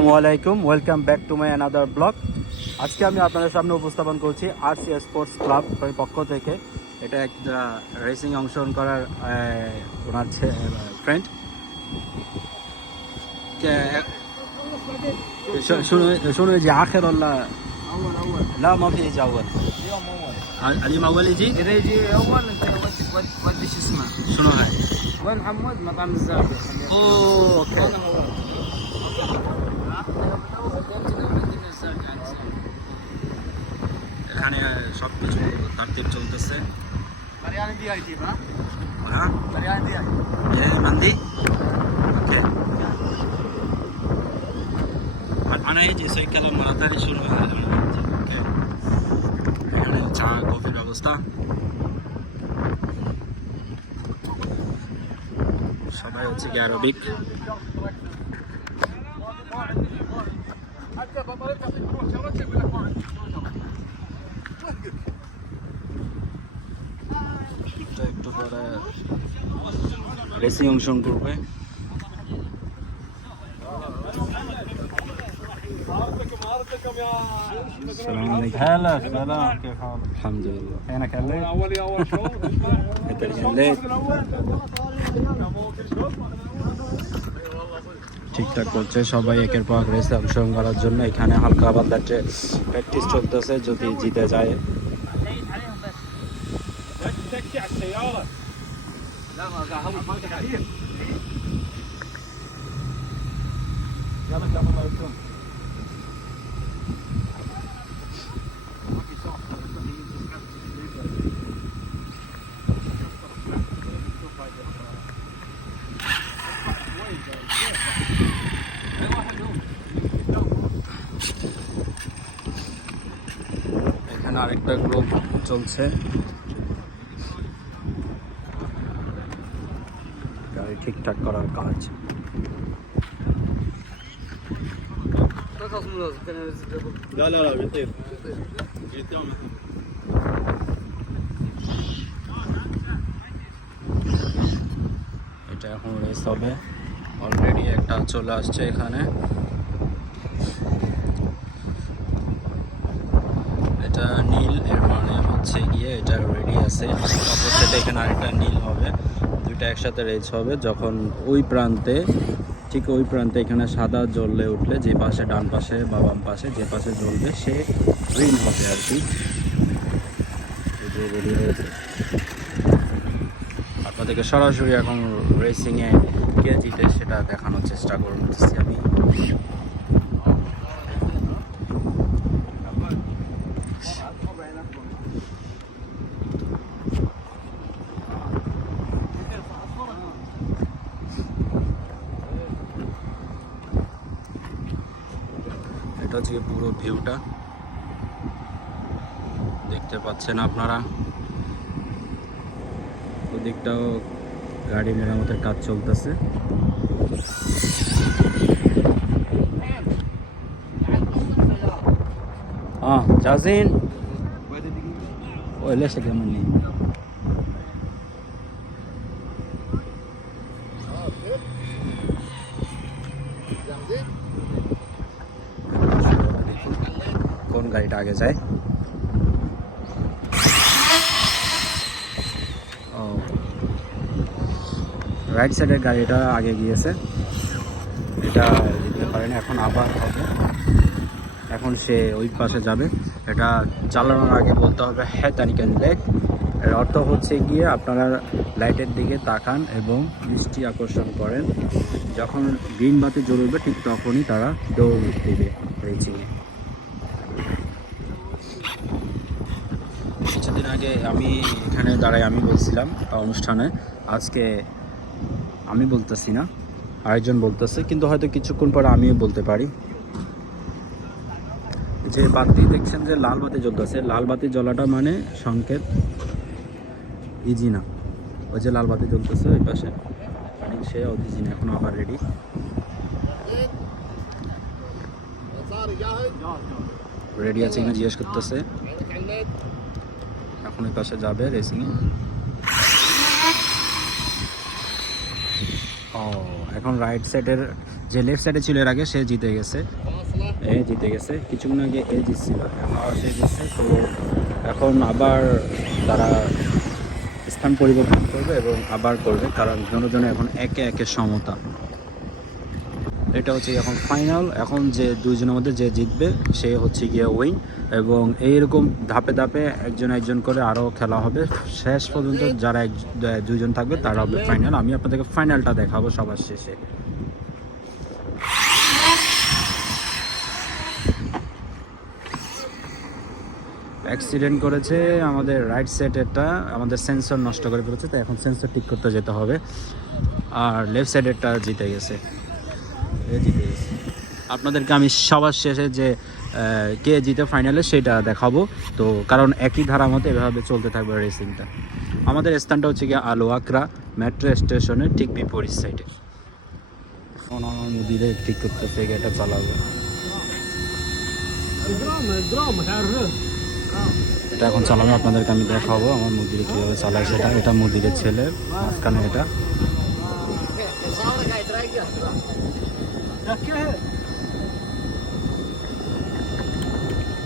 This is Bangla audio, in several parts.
আসসালামাইকুম, welcome back to my another blog. আজকে আমি আপনাদের সামনে উপস্থাপন করছি আরসি স্পোর্টস ক্লাব পক্ষ থেকে। এটা একটা রেসিং অংশগ্রহণ করার ওনার ফ্রেন্ড। شنو يجي آخر ولا اول لا ما في يجي أول؟ اليوم اول اليوم أول يجي؟ اذا يجي اول انت ودي شو اسمه شنو هاي؟ وين حمود مطعم الزاويه خليه أوه أوكي এখানে সব কিছু তারতিব চলতেছে। مريان دي اي تيب ها হ্যাঁ مريان دي اي مندي اوكي انا يجي زي كلام مرة ثانية شنو هذا اوكي এখানে চা কফির ব্যবস্থা, সবাই হচ্ছে কি আরবিক। একটু পরে রেসিং অংশগ্রহণ করবে। السلام عليكم. هلا سلام، كيف حالك؟ الحمد لله. فينك هلا؟ اول شو انت الليل ঠিকঠাক করছে সবাই একের পর এক রেসে অংশগ্রহণ করার জন্য। এখানে হালকা পাতলা প্র্যাকটিস চলতেছে, যদি জিতে যায়। تكي على السياره لا ما قاعد هون فاتك عليه يلا يا الله يكرمك এখানে আরেকটা গ্রুপ চলছে, গাড়ি ঠিকঠাক করার কাজ। لا لا لا بيطير এটা এখন রেস হবে, অলরেডি একটা চলে আসছে এখানে। এটা নীল, এর মানে হচ্ছে গিয়ে এটা রেডি আছে। অপোজিটে এখানে আরেকটা নীল হবে, দুইটা একসাথে রেস হবে। যখন ওই প্রান্তে ঠিক ওই প্রান্তে এখানে সাদা জ্বলে উঠলে, যে পাশে ডান পাশে বা বাম পাশে যে পাশে জ্বলবে সে গ্রিন হবে আর কি। রেডি হয়েছে, আপনাদেরকে সরাসরি এখন রেসিংয়ে কে জিতে সেটা দেখানোর চেষ্টা করতেছি আমি। এটা হচ্ছে পুরো ভিউটা দেখতে পাচ্ছেন আপনারা। ওদিকটাও গাড়ি মেরামতের কাজ চলতেছে। جاهزين وليش مني কোন গাড়িটা আগে যায়? ও রাইট সাইডের গাড়িটা আগে গিয়েছে, এটা দিতে পারেনি। এখন আবার হবে, এখন সে ওই পাশে যাবে। এটা চালানোর আগে বলতে হবে হ্যাঁ তানিকেন লেক। এর অর্থ হচ্ছে গিয়ে আপনারা লাইটের দিকে তাকান এবং দৃষ্টি আকর্ষণ করেন। যখন গ্রিন বাতি জ্বলবে ঠিক তখনই তারা দৌড় দেবে রেসিংয়ে। কিছুদিন আগে আমি এখানে দাঁড়াই, আমি বলছিলাম অনুষ্ঠানে, আজকে আমি বলতেছি না, আরেকজন বলতেছে, কিন্তু হয়তো কিছুক্ষণ পরে আমিও বলতে পারি। যে বাতি দেখছেন যে লাল বাতি জ্বলতেছে, লাল বাতি জ্বলাটা মানে সংকেত ইজি না। ওই যে লাল বাতি জ্বলতেছে ওই পাশে, মানে সে ইজি না। এখন আবার রেডি। রেডি আছে কিনা জিজ্ঞেস করতেছে। এখন ওই পাশে যাবে রেসিংয়ে। ও এখন রাইট সাইডের যে লেফট সাইডে ছিল এর আগে সে জিতে গেছে, এ জিতে গেছে, কিছুক্ষণ আগে এ জিতছিল, এখন আবার সে জিতছে। তো এখন আবার তারা স্থান পরিবর্তন করবে এবং আবার করবে, কারণ দুজনে এখন একে একে সমতা। এটা হচ্ছে এখন ফাইনাল, এখন যে দুইজনের মধ্যে যে জিতবে সে হচ্ছে গিয়ে উইন, এবং এইরকম ধাপে ধাপে একজন করে আরও খেলা হবে, শেষ পর্যন্ত যারা দুইজন থাকবে তারা হবে ফাইনাল। আমি আপনাদেরকে ফাইনালটা দেখাবো সবার শেষে। অ্যাক্সিডেন্ট করেছে আমাদের রাইট সাইড, এটা আমাদের সেন্সর নষ্ট করে ফেলেছে, তাই এখন সেন্সর ঠিক করতে যেতে হবে। আর লেফট সাইডেরটা জিতে গেছে, জিতে গেছে। আপনাদেরকে আমি সবার শেষে যে কে জিতে ফাইনালে সেটা দেখাবো। তো কারণ একই ধারা মতো এভাবে চলতে থাকবে রেসিংটা। আমাদের স্থানটা হচ্ছে গিয়ে আল ওয়াকরা মেট্রো স্টেশনের ঠিক বিপরীত সাইডে। এখন আমার মুদিরে ঠিক করতেছে, এটা চালাবে। এটা এখন চালাবে, আপনাদেরকে আমি দেখাবো আমার মুদিরে কীভাবে চালায় সেটা। এটা মুদিরের ছেলে, মাঝখানে এটা।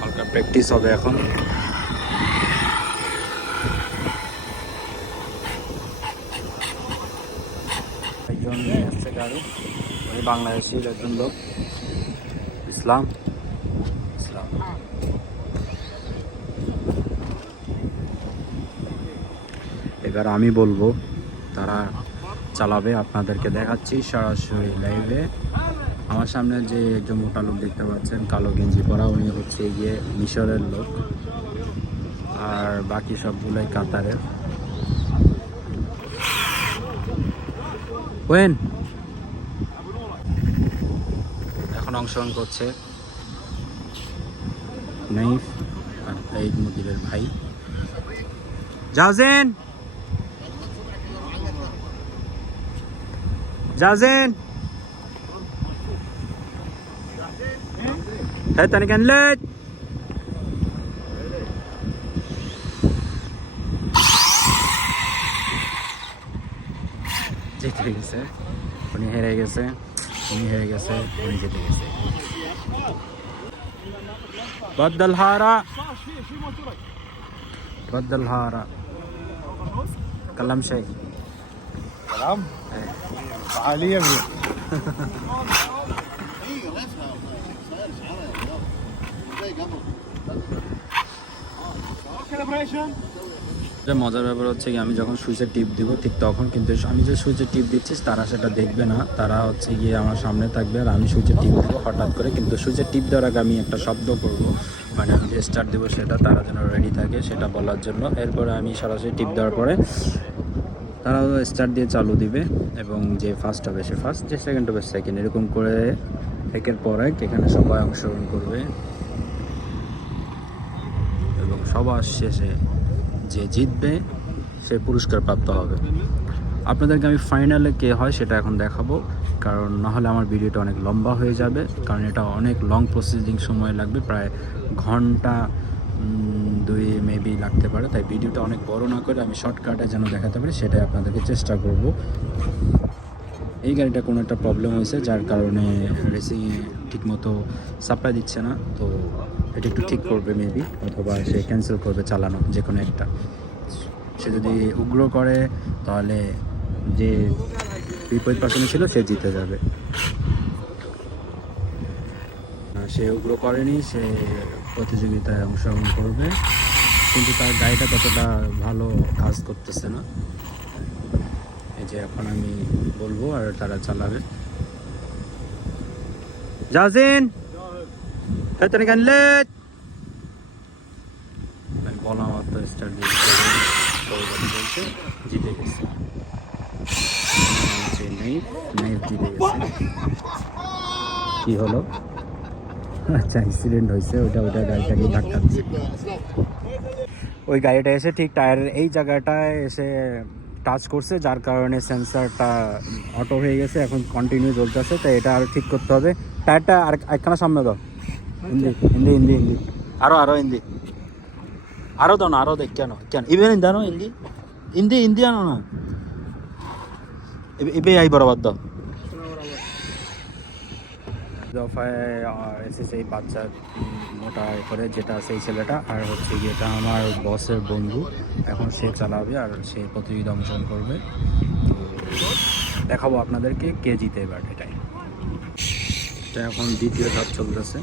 হালকা প্র্যাকটিস হবে এখন। একজন আসছে গাড়ি, ওই বাংলাদেশি একজন লোক, ইসলাম। এবার আমি বলবো, তারা চালাবে, আপনাদেরকে দেখাচ্ছি সরাসরি লাইভে। আমার সামনে যে একজন মোটা লোক দেখতে পাচ্ছেন কালো গেঞ্জি পরা, উনি হচ্ছে গিয়ে মিশরের লোক, আর বাকি সবগুলোই কাতারের। ওয়েন এখন অংশগ্রহণ করছে নাইফ আর ঈদ মুদিরের ভাই জাজেন। هاي تاني كان ليت জিতে গেছে, উনি হেরে গেছে, উনি হেরে গেছে, উনি জিতে গেছে। بدل هارا بدل هارا كلام شيء كلام فعالية منه. মজার ব্যাপার হচ্ছে কি, আমি যখন সুইচে টিপ দিব ঠিক তখন কিন্তু আমি যে সুইচে টিপ দিচ্ছি তারা সেটা দেখবে না, তারা হচ্ছে গিয়ে আমার সামনে থাকবে আর আমি সুইচে টিপ দেবো হঠাৎ করে। কিন্তু সুইচে টিপ দেওয়ার আগে আমি একটা শব্দ করব, মানে আমি যে স্টার্ট দেবো সেটা তারা যেন রেডি থাকে সেটা বলার জন্য। এরপরে আমি সরাসরি টিপ দেওয়ার পরে তারাও স্টার্ট দিয়ে চালু দিবে, এবং যে ফার্স্ট হবে সে ফার্স্ট, যে সেকেন্ড হবে সেকেন্ড, এরকম করে একের পর এক এখানে সবাই অংশগ্রহণ করবে, এবং সবার শেষে যে জিতবে সে পুরস্কার প্রাপ্ত হবে। আপনাদেরকে আমি ফাইনালে কে হয় সেটা এখন দেখাবো, কারণ নাহলে আমার ভিডিওটা অনেক লম্বা হয়ে যাবে, কারণ এটা অনেক লং প্রসেসিং সময় লাগবে, প্রায় ঘন্টা 2 মেবি লাগতে পারে। তাই ভিডিওটা অনেক বড় না করে আমি শর্টকাটে যেন দেখাতে পারি সেটাই আপনাদেরকে চেষ্টা করব। এই গাড়িটা কোনো একটা প্রবলেম হয়েছে যার কারণে রেসিংয়ে ঠিকমতো সাপ্লাই দিচ্ছে না, তো এটা একটু ঠিক করবে মেবি, অথবা সে ক্যান্সেল করবে চালানো যে কোনো একটা। সে যদি উগ্র করে তাহলে যে বিপরীত পার্সনে ছিল সে জিতে যাবে। সে উগ্র করেনি, সে প্রতিযোগিতায় অংশগ্রহণ করবে, কিন্তু তার গাড়িটা ততটা ভালো কাজ করতেছে না। এই যে এখন আমি বলবো আর তারা চালাবে। জাজিন হেতনে কেন লেট বলা মাত্র স্টার্ট দিয়ে বলছে জিতে গেছে, নাইফ জিতে গেছে। কি হলো? আচ্ছা অ্যাক্সিডেন্ট হয়েছে, ওটা গাড়িটাকে ধাক্কা দিচ্ছে। ওই গাড়িটা এসে ঠিক টায়ারের এই জায়গাটায় এসে টাচ করছে, যার কারণে সেন্সারটা অটো হয়ে গেছে, এখন কন্টিনিউ চলতেছে। তাই এটা আরও ঠিক করতে হবে। টায়ারটা আর একখানা সামনে দাও, হিন্দি হিন্দি হিন্দি হিন্দি আরও হিন্দি আরও দাও না, আরও দেখ কেন ইভেন জানো হিন্দি হিন্দি হিন্দি আনো না, এবে আই বরাবর দাও। দফায় এসেছে এই বাচ্চা মোটা করে যেটা আছে এই ছেলেটা, আর হচ্ছে এটা আমার বসের বন্ধু। এখন সে চালাবে আর সে প্রতিযোগিতা অংশগ্রহণ করবে। তো দেখাবো আপনাদেরকে কে জিতে এবার। এটাই এটা এখন দ্বিতীয় ধাপ চলতেছে।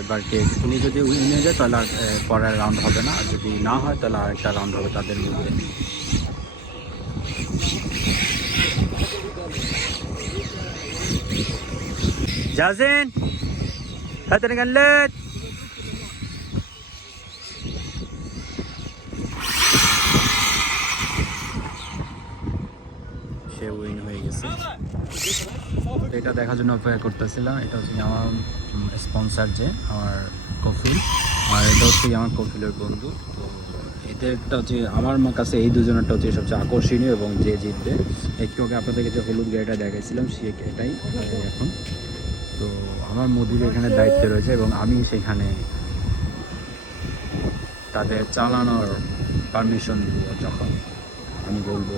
এবার কে উনি যদি উইনে যায় তাহলে আর পরের রাউন্ড হবে না, আর যদি না হয় তাহলে আরেকটা রাউন্ড হবে তাদের মধ্যে। جاهزين؟ هات الجلاد. সে উইন হয়ে গেছে। এটা দেখার জন্য অপেক্ষা করতেছিলাম। এটা হচ্ছে আমার স্পন্সর, যে আমার কফিল, আর এটা হচ্ছে আমার কফিলের বন্ধু। তো এদেরটা হচ্ছে আমার কাছে এই দুজনেরটা হচ্ছে সবচেয়ে আকর্ষণীয়, এবং যে জিতবে, একটু আগে আপনাদেরকে যে হলুদ গাড়িটা দেখাইছিলাম সে এটাই এখন। তো আমার মুদির এখানে দায়িত্ব রয়েছে এবং আমি সেখানে তাদের চালানোর পারমিশন দিব যখন আমি বলবো।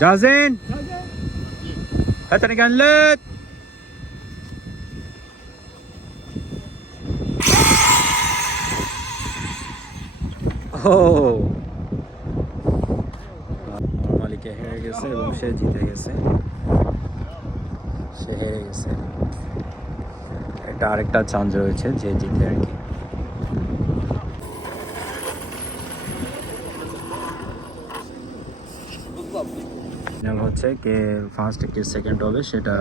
জাজিন هاتني جلد. মালিকে হেরে গেছে এবং সে জিতে গেছে, সে হেরে গেছে। এটা আরেকটা চান্স রয়েছে যে জিতে আর কি। ফাইনাল হচ্ছে কে ফার্স্ট কে সেকেন্ড হবে সেটা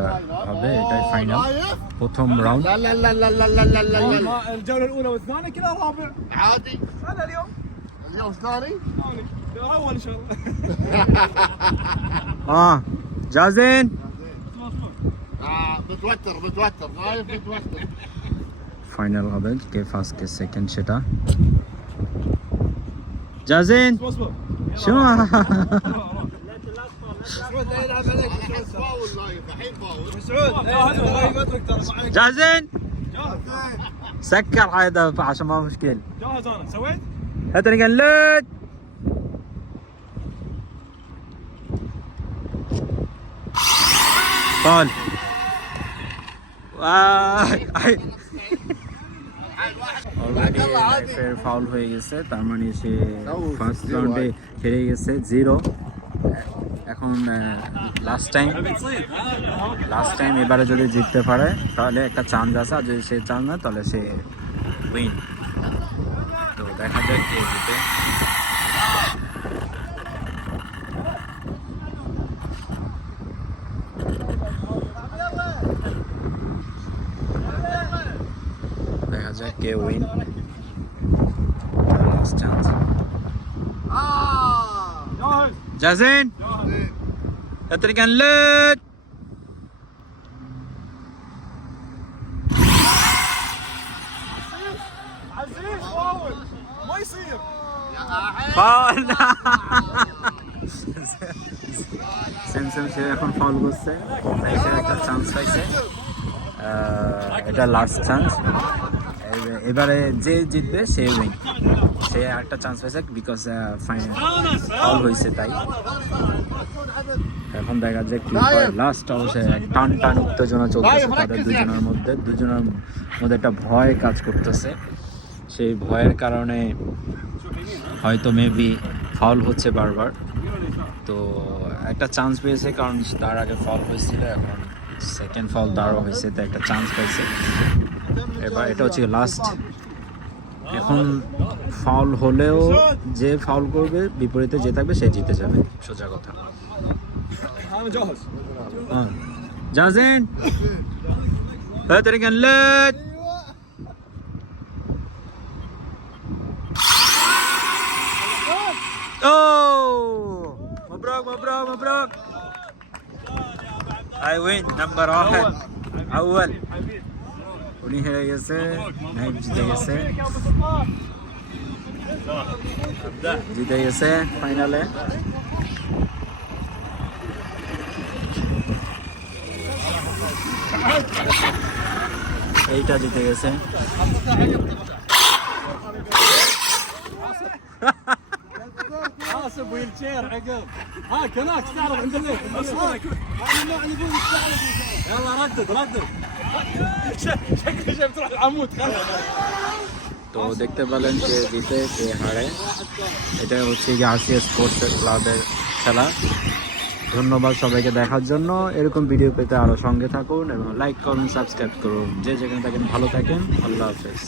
হবে, এটাই ফাইনাল। প্রথম রাউন্ড। لا لا لا لا لا لا لا لا لا الجولة الأولى والثانية كلها رابع. عادي أنا اليوم ثاني أول إن شاء الله. جاهزين؟ متوتر خايف متوتر. ফাইনাল হবে কে ফার্স্ট কে সেকেন্ড সেটা। জাজিন اصبر. شو مسعود لا يلعب عليك. فاول لايف الحين فاول. مسعود ما اترك ترى معك. جاهزين؟ جاهز. سكر هذا عشان ما مشكل. جاهز أنا سويت. هاتني جلد. فاول. অলরেডি লাইফের ফাউল হয়ে গেছে, তার মানে সে ফার্স্ট রাউন্ডে হেরে গেছে 0। এখন লাস্ট টাইম এবারে যদি জিততে পারে তাহলে একটা চান্স আছে, আর যদি সে চান্স না তাহলে সে উইন। তো দেখা যাক কে জিতে। দেখা যাক কে win. Last chance. جاهز. جاهزين؟ اترك الليد. عزيز فاول ما يصير. Foul. Same same সে এখন ফাউল করছে, তাই সে একটা চান্স পাইছে। এটা লাস্ট চান্স। এবারে যে জিতবে সে উইন, সে একটা চান্স পাইছে বিকজ ফাউল হয়েছে তাই। এখন দেখা যায় কি হয়। লাস্ট অবশ্যই টান উত্তেজনা চলতেছে তাদের দুজনের মধ্যে একটা ভয় কাজ করতেছে। সেই ভয়ের কারণে হয়তো মেবি ফাউল হচ্ছে বারবার। তো একটা চান্স পেয়েছে কারণ তার আগে ফাউল হয়েছিল, এখন সেকেন্ড ফাউল তারও হয়েছে, তাই একটা চান্স পাইছে। এবার এটা হচ্ছে লাস্ট। এখন ফাউল হলেও যে ফাউল করবে বিপরীতে যে থাকবে সে জিতে যাবে, সোজা কথা। أنا جاهز. جاهزين؟ هات الجلاد. اوه مبروك. I win number 1 اول। উনি হেরে গেছে, নাইম জিতে গেছে ফাইনালে। এইটা জিতে গেছে। ناسب ويل شير عقب. ها كناك تعرف عند الليل. هذا النوع اللي يقول يستعرض. يلا ردد. شكله جاي بتروح العمود خلاص. তো দেখতে পেলেন যে জিতে কে হারে, এটা হচ্ছে গিয়ে আসিয়া স্পোর্টস ক্লাবের খেলা। ধন্যবাদ সবাইকে দেখার জন্য। এরকম ভিডিও পেতে আরও সঙ্গে থাকুন এবং লাইক করুন, সাবস্ক্রাইব করুন। যে যেখানে থাকেন ভালো থাকেন। আল্লাহ হাফেজ।